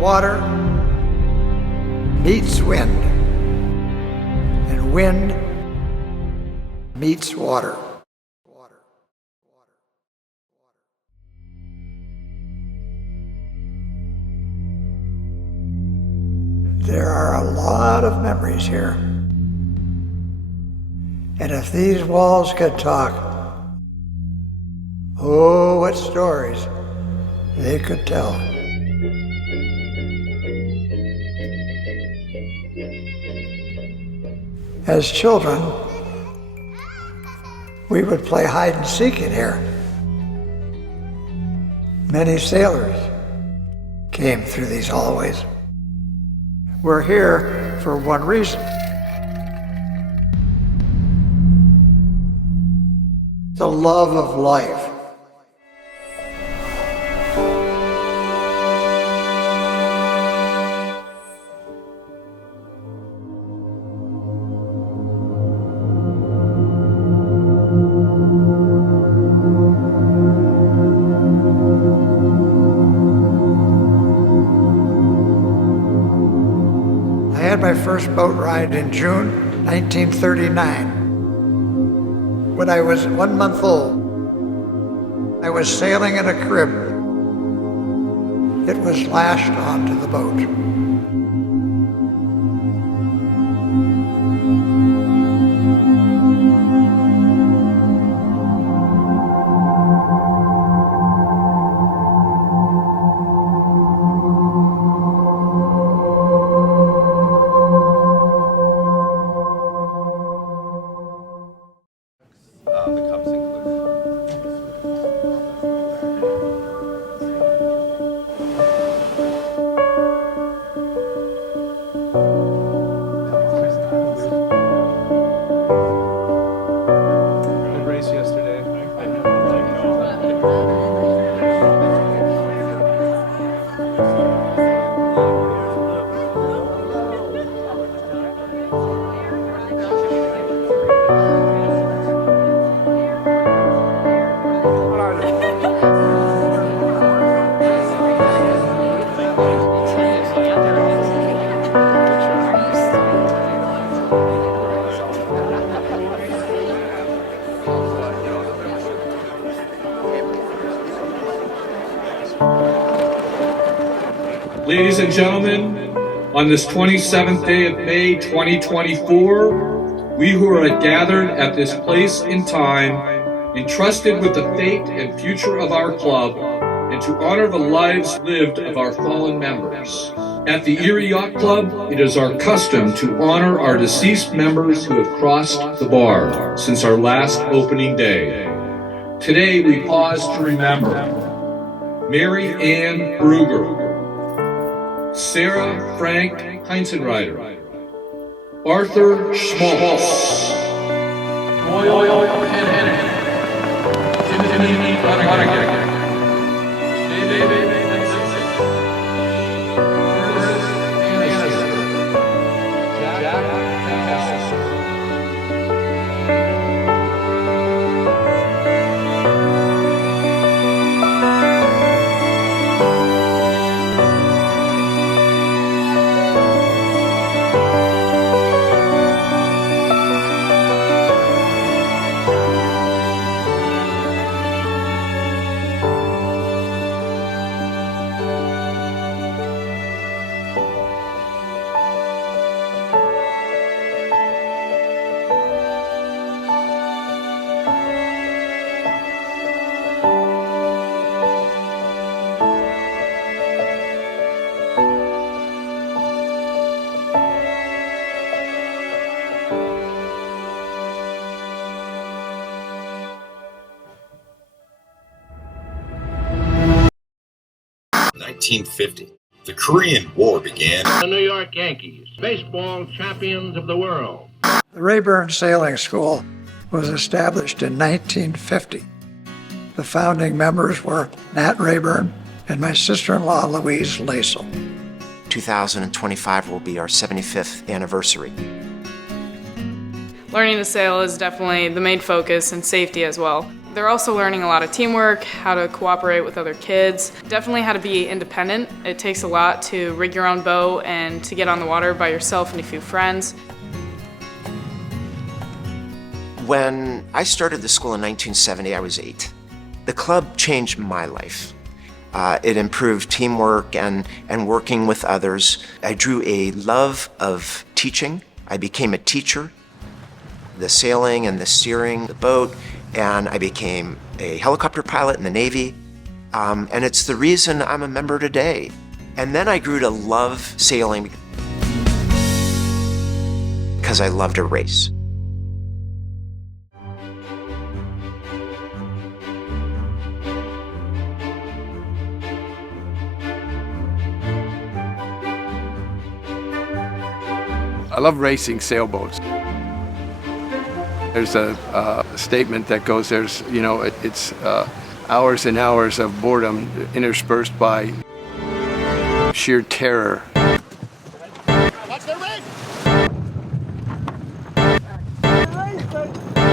Water meets wind, and wind meets water. There are a lot of memories here. And if these walls could talk, oh, what stories they could tell. As children, we would play hide and seek in here. Many sailors came through these hallways. We're here for one reason. The love of life. I had my first boat ride in June 1939. When I was 1 month old, I was sailing in a crib. It was lashed onto the boat. The cups included. Good race yesterday. Ladies and gentlemen, on this 27th day of May 2024, we who are gathered at this place in time, entrusted with the fate and future of our club, and to honor the lives lived of our fallen members. At the Erie Yacht Club, it is our custom to honor our deceased members who have crossed the bar since our last opening day. Today we pause to remember Mary Ann Bruger, Sarah Frank Heinzenreiter, Arthur Schmaltz, Doyle Hennig, Timothy Runnigan, David Jack Cass. In 1950, the Korean War began. The New York Yankees, baseball champions of the world. The Rayburn Sailing School was established in 1950. The founding members were Nat Rayburn and my sister-in-law, Louise Laisel. 2025 will be our 75th anniversary. Learning to sail is definitely the main focus, and safety as well. They're also learning a lot of teamwork, how to cooperate with other kids, definitely how to be independent. It takes a lot to rig your own boat and to get on the water by yourself and a few friends. When I started the school in 1970, I was 8. The club changed my life. It improved teamwork and working with others. I drew a love of teaching. I became a teacher, the sailing and the steering the boat, and I became a helicopter pilot in the Navy. And it's the reason I'm a member today. And then I grew to love sailing because I loved a race. I love racing sailboats. There's a statement that goes, it's hours and hours of boredom interspersed by sheer terror. Watch the rig!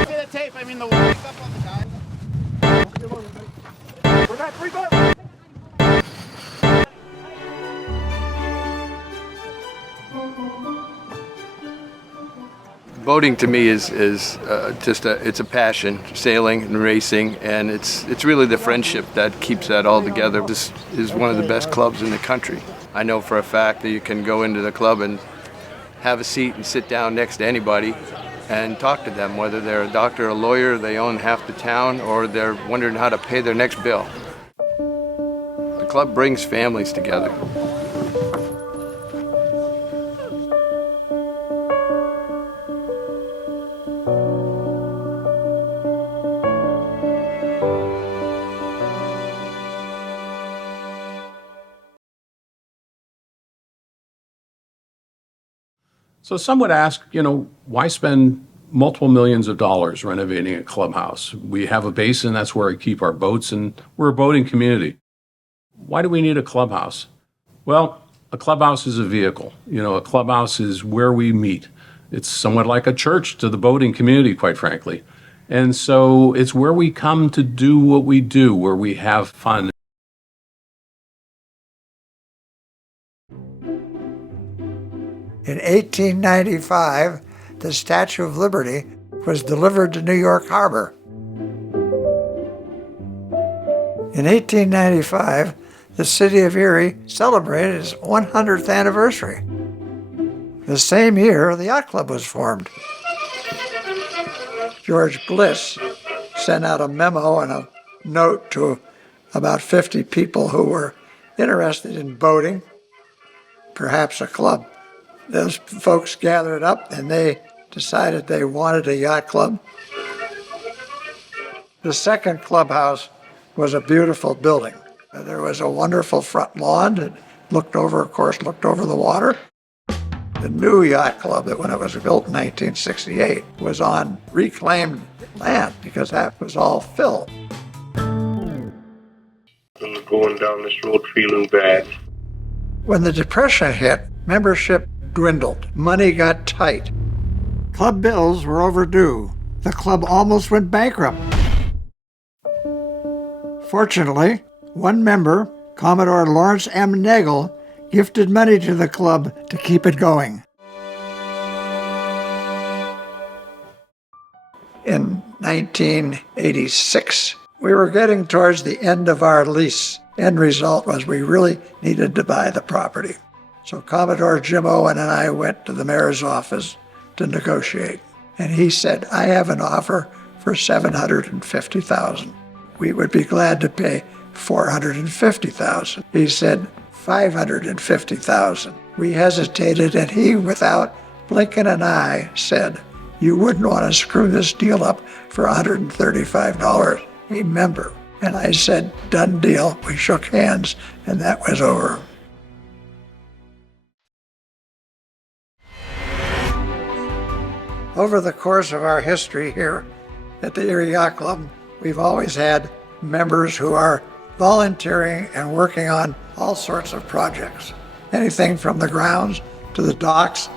The tape, I mean the wake up on the guy. We're back, free boat! Boating to me is it's a passion, sailing and racing, and it's really the friendship that keeps that all together. This is one of the best clubs in the country. I know for a fact that you can go into the club and have a seat and sit down next to anybody and talk to them, whether they're a doctor, a lawyer, they own half the town, or they're wondering how to pay their next bill. The club brings families together. So some would ask, why spend multiple millions of dollars renovating a clubhouse? We have a basin, that's where we keep our boats, and we're a boating community. Why do we need a clubhouse? Well, a clubhouse is a vehicle. A clubhouse is where we meet. It's somewhat like a church to the boating community, quite frankly. And so it's where we come to do what we do, where we have fun. In 1895, the Statue of Liberty was delivered to New York Harbor. In 1895, the city of Erie celebrated its 100th anniversary. The same year, the Yacht Club was formed. George Bliss sent out a memo and a note to about 50 people who were interested in boating, perhaps a club. Those folks gathered up and they decided they wanted a yacht club. The second clubhouse was a beautiful building. There was a wonderful front lawn that looked over the water. The new yacht club, that when it was built in 1968, was on reclaimed land because that was all fill. I'm going down this road feeling bad. When the Depression hit, membership dwindled. Money got tight. Club bills were overdue. The club almost went bankrupt. Fortunately, one member, Commodore Lawrence M. Nagel, gifted money to the club to keep it going. In 1986, we were getting towards the end of our lease. End result was we really needed to buy the property. So Commodore Jim Owen and I went to the mayor's office to negotiate. And he said, I have an offer for $750,000. We would be glad to pay $450,000. He said, $550,000. We hesitated, and he, without blinking an eye, said, you wouldn't want to screw this deal up for $135 a member. And I said, done deal. We shook hands, and that was over. Over the course of our history here at the Erie Yacht Club, we've always had members who are volunteering and working on all sorts of projects. Anything from the grounds to the docks.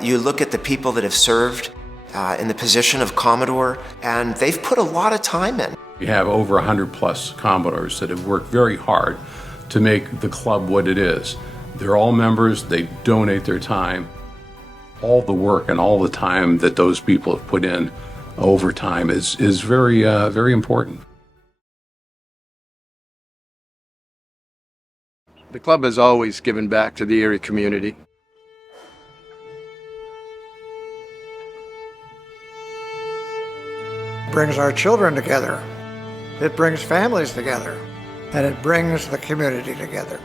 You look at the people that have served in the position of Commodore, and they've put a lot of time in. We have over 100 plus Commodores that have worked very hard to make the club what it is. They're all members, they donate their time. All the work and all the time that those people have put in over time is very, very important. The club has always given back to the Erie community. It brings our children together. It brings families together. And it brings the community together.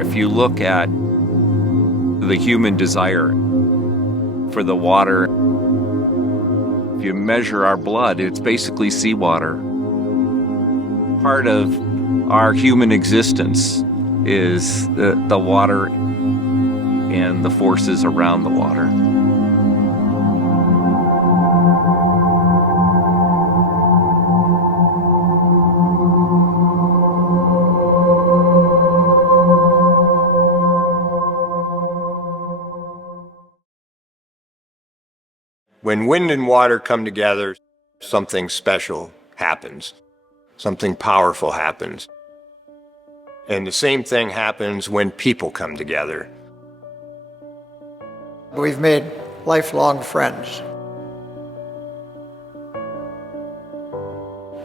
If you look at the human desire for the water, if you measure our blood, it's basically seawater. Part of our human existence is the water and the forces around the water. When wind and water come together, something special happens. Something powerful happens. And the same thing happens when people come together. We've made lifelong friends.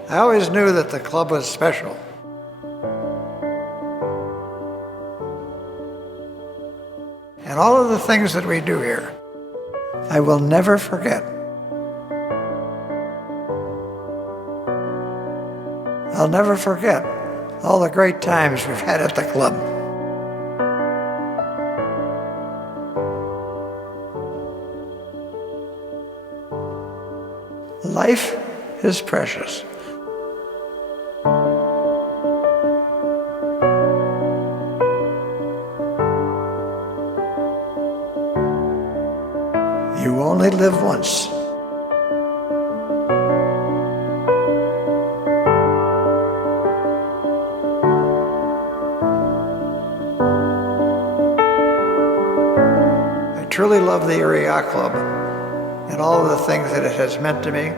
I always knew that the club was special. And all of the things that we do here, I will never forget. I'll never forget all the great times we've had at the club. Life is precious. You only live once. I truly love the Erie Yacht Club and all of the things that it has meant to me.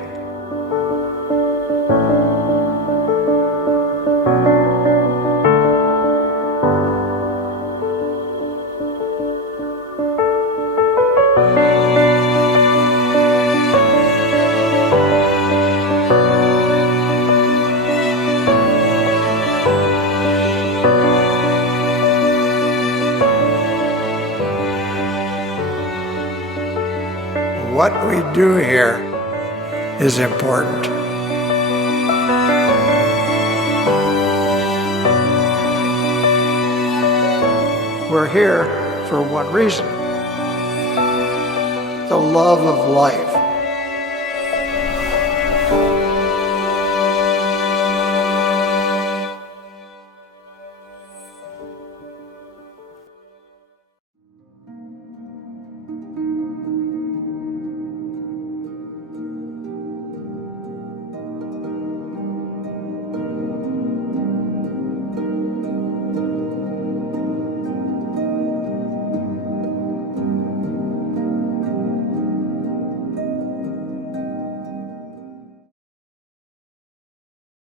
What we do here is important. We're here for one reason: the love of life.